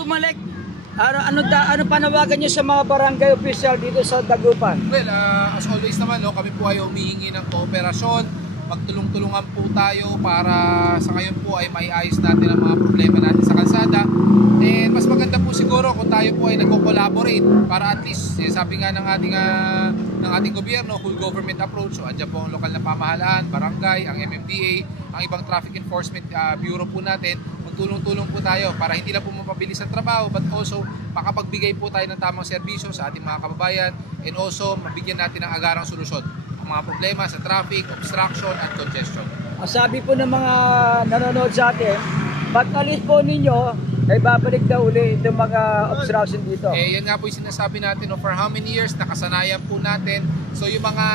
bumalik, ano panawagan niyo sa mga barangay official dito sa Dagupan? Well, as always naman, no, kami po ay humihingi ng kooperasyon. Magtulong-tulungan po tayo para sa ngayon po ay maiayos natin ang mga problema natin sa kalsada. And mas maganda po siguro kung tayo po ay nagko-collaborate para at least, sabi nga ng ating gobyerno, full government approach. So, andyan po ang lokal na pamahalaan, barangay, ang MMDA, ang ibang traffic enforcement bureau po natin. Magtulong-tulong po tayo para hindi lang po mapabilis ang trabaho but also makapagbigay po tayo ng tamang serbisyo sa ating mga kababayan and also mabigyan natin ng agarang solusyon ang mga problema sa traffic, obstruction at congestion. Ang sabi po ng mga nanonood sa atin, ba't alis po ninyo ay babalik na uli itong mga obstruction dito? Yan nga po yung sinasabi natin, no, for how many years nakasanayan po natin. So yung mga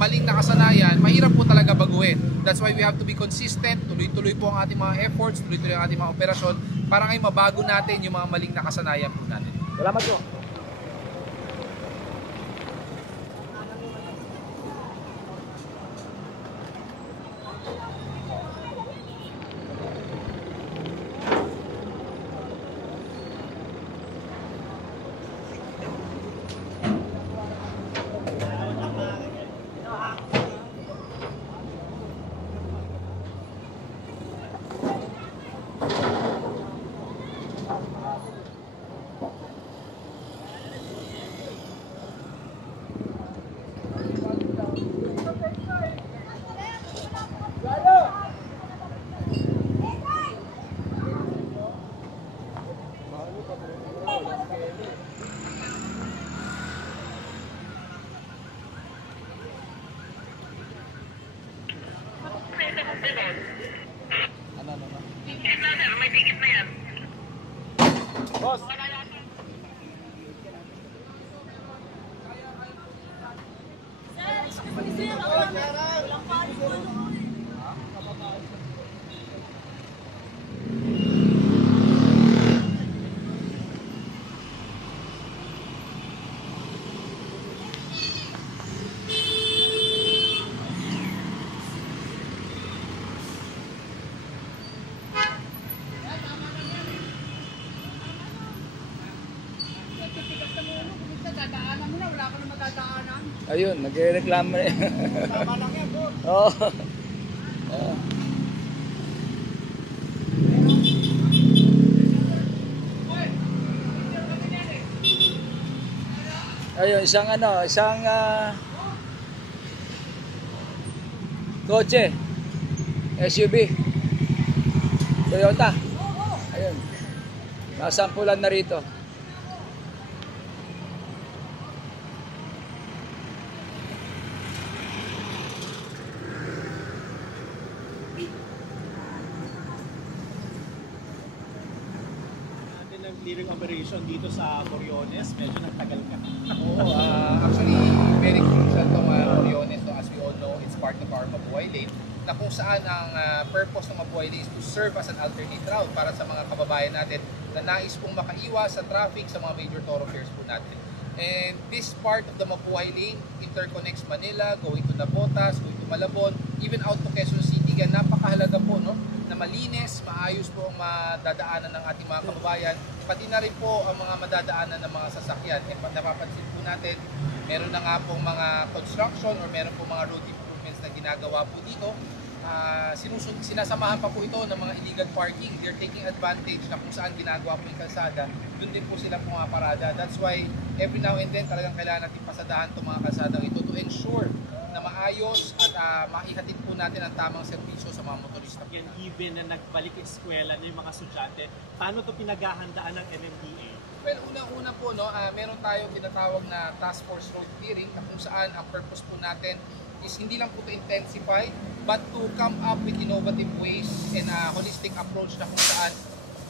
maling nakasanayan, mahirap po talaga baguhin. That's why we have to be consistent, tuloy-tuloy po ang ating mga efforts, tuloy-tuloy ang ating mga operasyon para ngayon mabago natin yung mga maling nakasanayan po natin. Salamat po. May ticket na yan. Boss. Ayun, nagrereklamo na yan. Tama lang yan, bro. Oo. Ayun, isang kotse, SUV, Toyota. Ayun, nasampulan na rito. Clearing operation dito sa Moriones, medyo nagtagal ka. Oo, actually, very crucial itong Moriones. So, as we all know, it's part of our Mabuhay Lane na kung saan ang purpose ng Mabuhay Lane is to serve as an alternate route para sa mga kababayan natin na nais pong makaiwas sa traffic sa mga major thoroughfares po natin. And this part of the Mabuhay Lane interconnects Manila, going to Navotas, going to Malabon, even out to Quezon City. Kaya napakahalaga po, no, na malinis, maayos po ang madadaanan ng ating mga kababayan, pati na rin po ang mga madadaanan ng mga sasakyan. E napapansin po natin, meron na nga pong mga construction or meron po mga road improvements na ginagawa po dito. Sinasamahan pa po ito ng mga illegal parking. They're taking advantage na kung saan ginagawa po yung kalsada, doon din po sila pumaparada. That's why every now and then talagang kailangan natin pasadahan itong mga kalsadang ito to ensure na maayos at maihatid po natin ang tamang serbisyo sa mga motorista. Yan, given na nagbalik eskwela na yung mga estudyante, paano ito pinaghahandaan ng MMDA? Well, unang-una po, no, meron tayong tinatawag na Task Force Road Clearing na kung saan ang purpose po natin is hindi lang po to intensify but to come up with innovative ways and a holistic approach na kung saan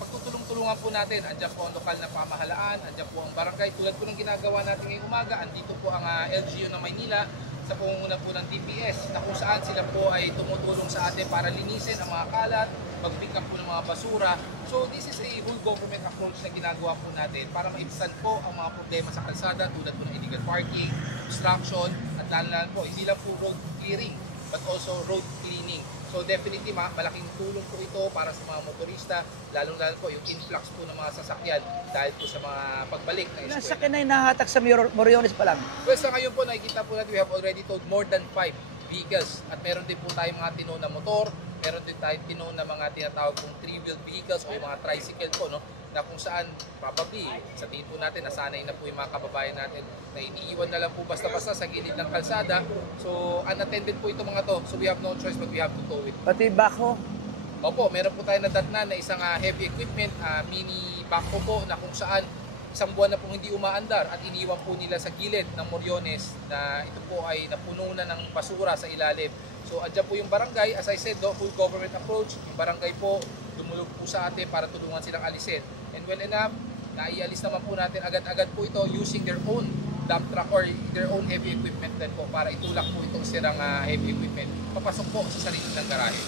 pagtutulong-tulungan po natin. Andiyan po ang lokal na pamahalaan, andiyan po ang barangay. Tulad po ng ginagawa natin ngayong umaga, andito po ang LGU ng Maynila sa pangunguna po ng DPS na kung saan sila po ay tumutulong sa atin para linisin ang mga kalat, mag-pick up po ng mga basura. So this is a whole government approach na ginagawa po natin para maibsan po ang mga problema sa kalsada tulad po ng illegal parking, obstruction, at lalo po, hindi lang po road clearing but also road cleaning. So definitely malaking tulong po ito para sa mga motorista, lalong-lalo po yung influx po ng mga sasakyan dahil po sa mga pagbalik na Ilang eskwela. sakyan na nahatak sa Moriones pa lang? Well, sa ngayon po nakikita po natin we have already towed more than 5 vehicles at meron din po tayong mga tinow na motor, meron din tayong tinow na mga tinatawag pong 3-wheeled vehicles o yung mga tricycle po, no, na kung saan probably sa tingin po natin nasanay na po yung mga kababayan natin na iniiwan na lang po basta-basta sa gilid ng kalsada. So unattended po itong mga to, so we have no choice but we have to tow it. Pati bako. Opo, meron po tayo nadatnan na isang heavy equipment, mini backhoe po na kung saan isang buwan na pong hindi umaandar at iniwan po nila sa gilid ng Moriones na ito po ay napuno na ng basura sa ilalim. So andyan po yung barangay, as I said, full government approach. Yung barangay po dumulog po sa atin para tulungan silang alisin. And well enough, naialis naman po natin agad-agad po ito using their own dump truck or their own heavy equipment din po para itulak po itong sirang heavy equipment papasok po sa sarili ng garahe.